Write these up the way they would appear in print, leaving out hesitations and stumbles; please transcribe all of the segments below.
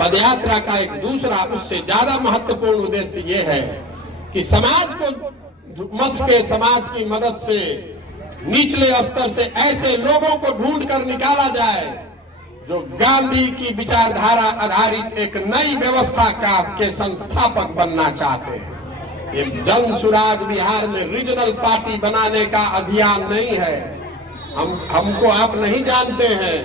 पदयात्रा का एक दूसरा उससे ज्यादा महत्वपूर्ण उद्देश्य ये है कि समाज को मत के समाज की मदद से निचले स्तर से ऐसे लोगों को ढूंढ कर निकाला जाए जो गांधी की विचारधारा आधारित एक नई व्यवस्था के संस्थापक बनना चाहते हैं। ये जन सुराज बिहार में रीजनल पार्टी बनाने का अभियान नहीं है। हमको आप नहीं जानते हैं।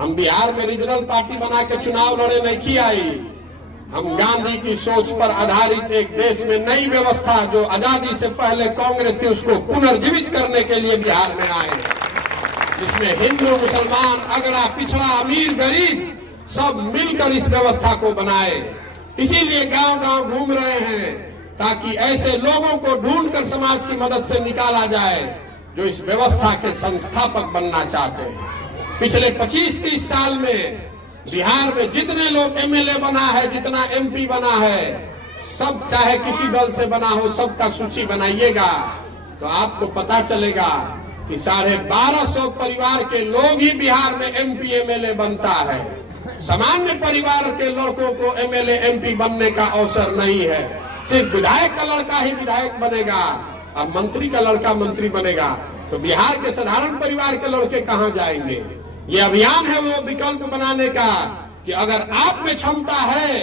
हम बिहार में रीजनल पार्टी बना के चुनाव लड़े नहीं की आई। हम गांधी की सोच पर आधारित एक देश में नई व्यवस्था जो आजादी से पहले कांग्रेस थी उसको पुनर्जीवित करने के लिए बिहार में आए, जिसमें हिंदू मुसलमान अगड़ा पिछड़ा अमीर गरीब सब मिलकर इस व्यवस्था को बनाए। इसीलिए गांव गांव घूम रहे हैं ताकि ऐसे लोगों को ढूंढकर समाज की मदद से निकाला जाए जो इस व्यवस्था के संस्थापक बनना चाहते हैं। पिछले 25-30 साल में बिहार में जितने लोग एमएलए बना है, जितना एमपी बना है, सब चाहे किसी दल से बना हो, सबका सूची बनाइएगा तो आपको पता चलेगा कि 1250 परिवार के लोग ही बिहार में एमपी एमएलए बनता है। सामान्य परिवार के लड़कों को एमएलए एमपी बनने का अवसर नहीं है। सिर्फ विधायक का लड़का ही विधायक बनेगा और मंत्री का लड़का मंत्री बनेगा। तो बिहार के साधारण परिवार के लड़के कहां जाएंगे? ये अभियान है वो विकल्प बनाने का कि अगर आप में क्षमता है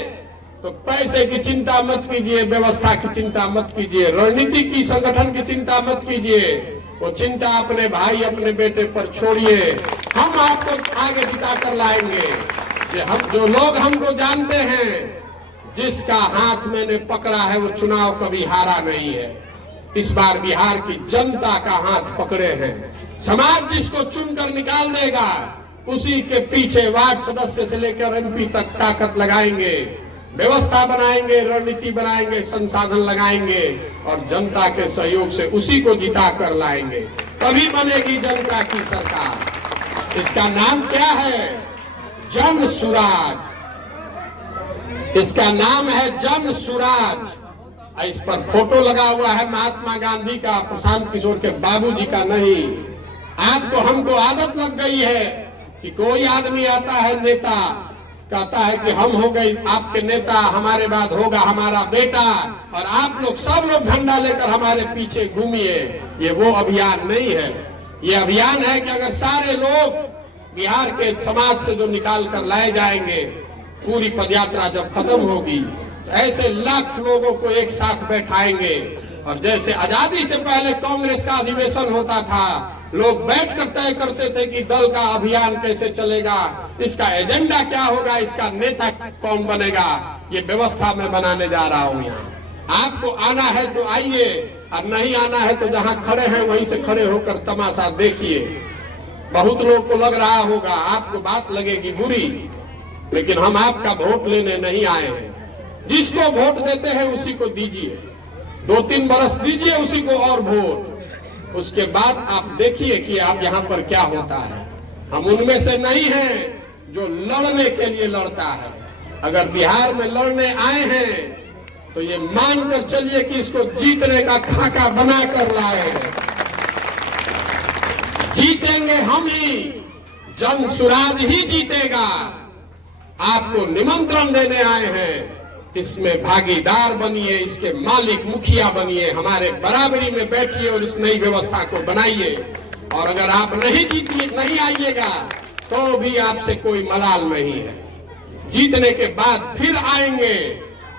तो पैसे की चिंता मत कीजिए, व्यवस्था की चिंता मत कीजिए, रणनीति की संगठन की चिंता मत कीजिए। वो चिंता अपने भाई अपने बेटे पर छोड़िए। हम आपको आगे जिता कर लाएंगे। हम जो लोग हमको जानते हैं, जिसका हाथ मैंने पकड़ा है वो चुनाव कभी हारा नहीं है। इस बार बिहार की जनता का हाथ पकड़े हैं। समाज जिसको चुनकर निकाल देगा उसी के पीछे वार्ड सदस्य से लेकर एमपी तक ताकत लगाएंगे, व्यवस्था बनाएंगे, रणनीति बनाएंगे, संसाधन लगाएंगे और जनता के सहयोग से उसी को जिता कर लाएंगे। तभी बनेगी जनता की सरकार। इसका नाम क्या है? जन सुराज। इसका नाम है जन सुराज। इस पर फोटो लगा हुआ है महात्मा गांधी का, प्रशांत किशोर के बाबूजी का नहीं। आपको हमको आदत लग गई है कि कोई आदमी आता है नेता, कहता है कि हम हो गए आपके नेता, हमारे बाद होगा हमारा बेटा, और आप लोग सब लोग झंडा लेकर हमारे पीछे घूमिए। ये वो अभियान नहीं है। ये अभियान है कि अगर सारे लोग बिहार के समाज से जो निकाल कर लाए जाएंगे, पूरी पदयात्रा जब खत्म होगी तो ऐसे लाख लोगों को एक साथ बैठाएंगे। और जैसे आजादी से पहले कांग्रेस का अधिवेशन होता था, लोग बैठकर तय करते थे कि दल का अभियान कैसे चलेगा, इसका एजेंडा क्या होगा, इसका नेता कौन बनेगा। ये व्यवस्था मैं बनाने जा रहा हूँ यहाँ। आपको आना है तो आइए, और नहीं आना है तो जहाँ खड़े हैं वहीं से खड़े होकर तमाशा देखिए। बहुत लोगों को लग रहा होगा, आपको बात लगेगी बुरी, लेकिन हम आपका वोट लेने नहीं आए हैं। जिसको वोट देते हैं उसी को दीजिए, 2-3 बरस दीजिए उसी को और वोट। उसके बाद आप देखिए कि आप यहाँ पर क्या होता है। हम उनमें से नहीं हैं जो लड़ने के लिए लड़ता है। अगर बिहार में लड़ने आए हैं तो ये मानकर चलिए कि इसको जीतने का खाका बना कर लाए हैं। जीतेंगे हम ही, जन सुराज ही जीतेगा। आपको निमंत्रण देने आए हैं, इसमें भागीदार बनिए, इसके मालिक मुखिया बनिए, हमारे बराबरी में बैठिए और इस नई व्यवस्था को बनाइए। और अगर आप नहीं आइएगा तो भी आपसे कोई मलाल नहीं है। जीतने के बाद फिर आएंगे।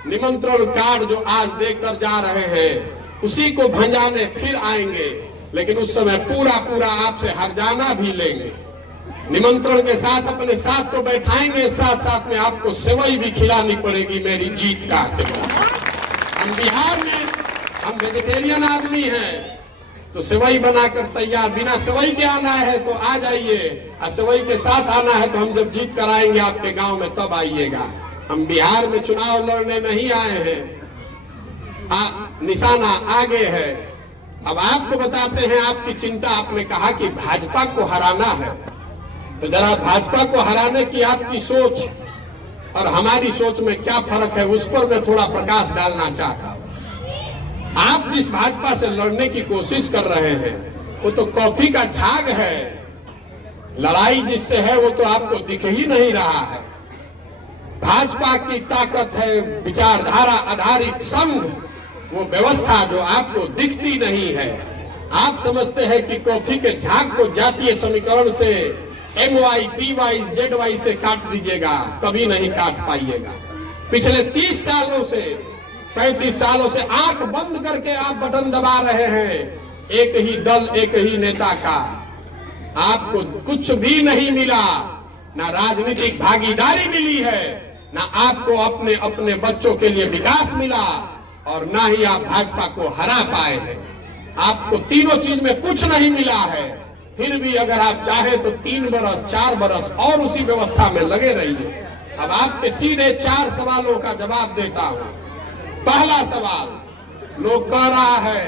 निमंत्रण कार्ड जो आज देकर जा रहे हैं उसी को भंजाने फिर आएंगे, लेकिन उस समय पूरा आपसे हर्जाना भी लेंगे। निमंत्रण के साथ अपने साथ तो बैठाएंगे, साथ साथ में आपको सेवई भी खिलानी पड़ेगी, मेरी जीत का सेवई। हम बिहार में हम वेजिटेरियन आदमी हैं तो सेवई बनाकर तैयार, बिना सेवई के आना है तो आ जाइए, और सेवई के साथ आना है तो हम जब जीत कर आएंगे आपके गांव में तब आइएगा। हम बिहार में चुनाव लड़ने नहीं आए हैं, निशाना आगे है। अब आपको बताते हैं, आपकी चिंता, आपने कहा कि भाजपा को हराना है, तो जरा भाजपा को हराने की आपकी सोच और हमारी सोच में क्या फर्क है उस पर मैं थोड़ा प्रकाश डालना चाहता हूं। आप जिस भाजपा से लड़ने की कोशिश कर रहे हैं वो तो कॉफी का झाग है। लड़ाई जिससे है वो तो आपको दिख ही नहीं रहा है। भाजपा की ताकत है विचारधारा आधारित संघ, वो व्यवस्था जो आपको दिखती नहीं है। आप समझते हैं कि कॉफी के झाग को जातीय समीकरण से MY, PY, ZY से काट दीजिएगा, कभी नहीं काट पाइएगा। पिछले 30 सालों से 35 सालों से आंख बंद करके आप बटन दबा रहे हैं, एक ही दल एक ही नेता का। आपको कुछ भी नहीं मिला, ना राजनीतिक भागीदारी मिली है, ना आपको अपने अपने बच्चों के लिए विकास मिला, और ना ही आप भाजपा को हरा पाए हैं। आपको तीनों चीज में कुछ नहीं मिला है। फिर भी अगर आप चाहे तो 3 बरस 4 बरस और उसी व्यवस्था में लगे रहिए। अब आपके सीधे 4 सवालों का जवाब देता हूं। पहला सवाल, लोग कह रहा है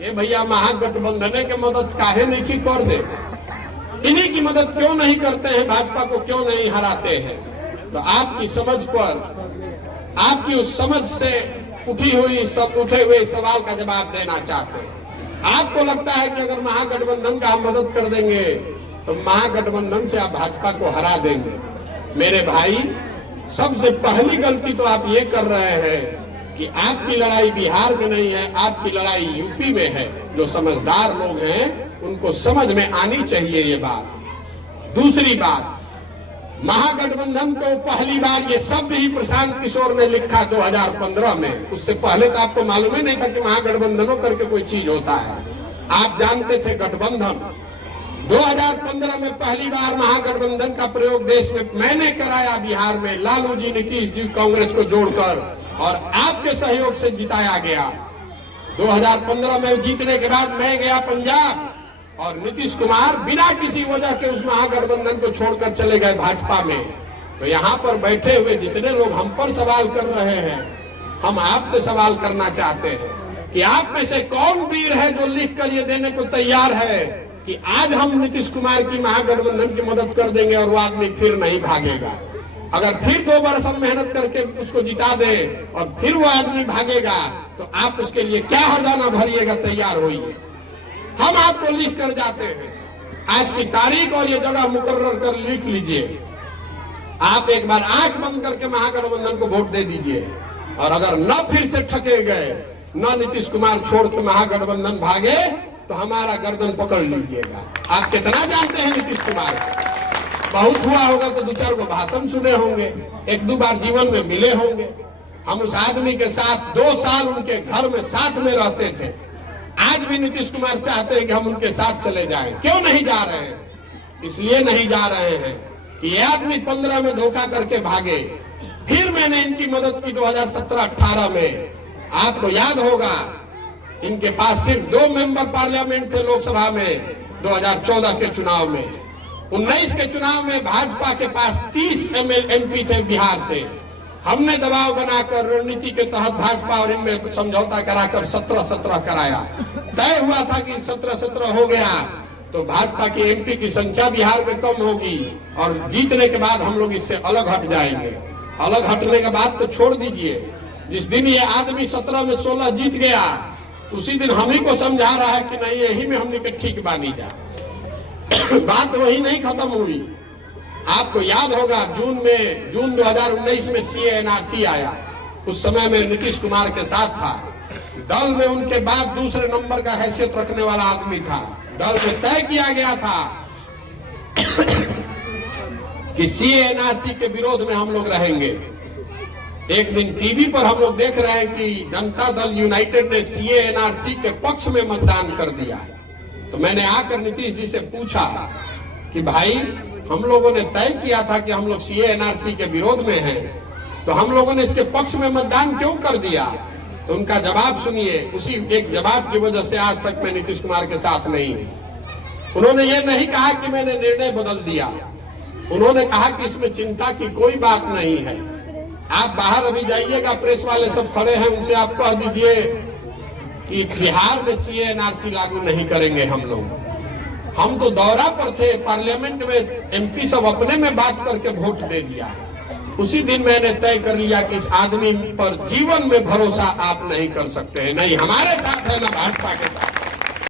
ये भैया महागठबंधन के मदद काहे नहीं की कर दे, इन्हीं की मदद क्यों नहीं करते हैं, भाजपा को क्यों नहीं हराते हैं। तो आपकी समझ पर, आपकी उस समझ से उठे हुए सवाल का जवाब देना चाहते हैं। आपको लगता है कि अगर महागठबंधन का हम मदद कर देंगे तो महागठबंधन से आप भाजपा को हरा देंगे। मेरे भाई, सबसे पहली गलती तो आप ये कर रहे हैं कि आपकी लड़ाई बिहार में नहीं है, आपकी लड़ाई यूपी में है। जो समझदार लोग हैं उनको समझ में आनी चाहिए ये बात। दूसरी बात, महागठबंधन को पहली बार ये शब्द ही प्रशांत किशोर ने लिखा 2015 में। उससे पहले तो आपको मालूम ही नहीं था कि महागठबंधनों करके कोई चीज होता है। आप जानते थे गठबंधन। 2015 में पहली बार महागठबंधन का प्रयोग देश में मैंने कराया बिहार में। लालू जी, नीतीश जी, कांग्रेस को जोड़कर, और आपके सहयोग से जिताया गया। 2015 में जीतने के बाद मैं गया पंजाब, और नीतीश कुमार बिना किसी वजह के उस महागठबंधन को छोड़कर चले गए भाजपा में। तो यहाँ पर बैठे हुए जितने लोग हम पर सवाल कर रहे हैं, हम आपसे सवाल करना चाहते हैं कि आप में से कौन वीर है जो लिख कर ये देने को तैयार है कि आज हम नीतीश कुमार की महागठबंधन की मदद कर देंगे और वो आदमी फिर नहीं भागेगा। अगर फिर 2 बरस हम मेहनत करके उसको जिता दे और फिर वो आदमी भागेगा, तो आप उसके लिए क्या हरजाना भरिएगा, तैयार होइए। हम आपको लिख कर जाते हैं, आज की तारीख और ये जगह मुकर्रर कर लिख लीजिए। आप एक बार आंख बंद करके महागठबंधन को वोट दे दीजिए, और अगर न फिर से ठगे गए, न नीतीश कुमार छोड़ के महागठबंधन भागे, तो हमारा गर्दन पकड़ लीजिएगा। आप कितना जानते हैं नीतीश कुमार? बहुत हुआ होगा तो 2-4 को भाषण सुने होंगे, 1-2 बार जीवन में मिले होंगे। हम उस आदमी के साथ 2 साल उनके घर में साथ में रहते थे। आज भी नीतीश कुमार चाहते हैं कि हम उनके साथ चले जाएं। क्यों नहीं जा रहे हैं? इसलिए नहीं जा रहे हैं कि ये आदमी 15 में धोखा करके भागे। फिर मैंने इनकी मदद की 2017-18 में। आपको याद होगा, इनके पास सिर्फ 2 मेंबर पार्लियामेंट थे लोकसभा में 2014 के चुनाव में। 19 के चुनाव में भाजपा के पास 30 MP थे बिहार से। हमने दबाव बनाकर रणनीति के तहत भाजपा और इनमें समझौता कराकर 17-17 कराया। तय हुआ था कि 17-17 हो गया तो भाजपा की MP की संख्या बिहार में कम होगी, और जीतने के बाद हम लोग इससे अलग हट जाएंगे। अलग हटने के बाद तो छोड़ दीजिए, जिस दिन ये आदमी 17 में 16 जीत गया, उसी दिन हम ही को समझा रहा है कि नहीं, यही में हमने के ठीक बानी जा। बात वही नहीं खत्म हुई। आपको याद होगा, जून 2019 में CA-NRC आया। उस समय में नीतीश कुमार के साथ था। दल में उनके बाद दूसरे नंबर का हैसियत रखने वाला आदमी था। दल में तय किया गया था कि CA-NRC के विरोध में हम लोग रहेंगे। एक दिन टीवी पर हम लोग देख रहे हैं कि जनता दल यूनाइटेड ने CA-NRC के पक्ष में मतदान कर दिया। तो मैंने आकर नीतीश जी से पूछा कि भाई, हम लोगों ने तय किया था कि हम लोग CA-NRC के विरोध में हैं, तो हम लोगों ने इसके पक्ष में मतदान क्यों कर दिया? तो उनका जवाब सुनिए। उसी एक जवाब की वजह से आज तक मैं नीतीश कुमार के साथ नहीं हूं। उन्होंने ये नहीं कहा कि मैंने निर्णय बदल दिया, उन्होंने कहा कि इसमें चिंता की कोई बात नहीं है। आप बाहर अभी जाइएगा, प्रेस वाले सब खड़े हैं, उनसे आप कह दीजिए कि बिहार में CA-NRC लागू नहीं करेंगे हम लोग। हम तो दौरा पर थे, पार्लियामेंट में MP सब अपने में बात करके वोट दे दिया। उसी दिन मैंने तय कर लिया कि इस आदमी पर जीवन में भरोसा आप नहीं कर सकते हैं, नहीं हमारे साथ है ना भाजपा के साथ।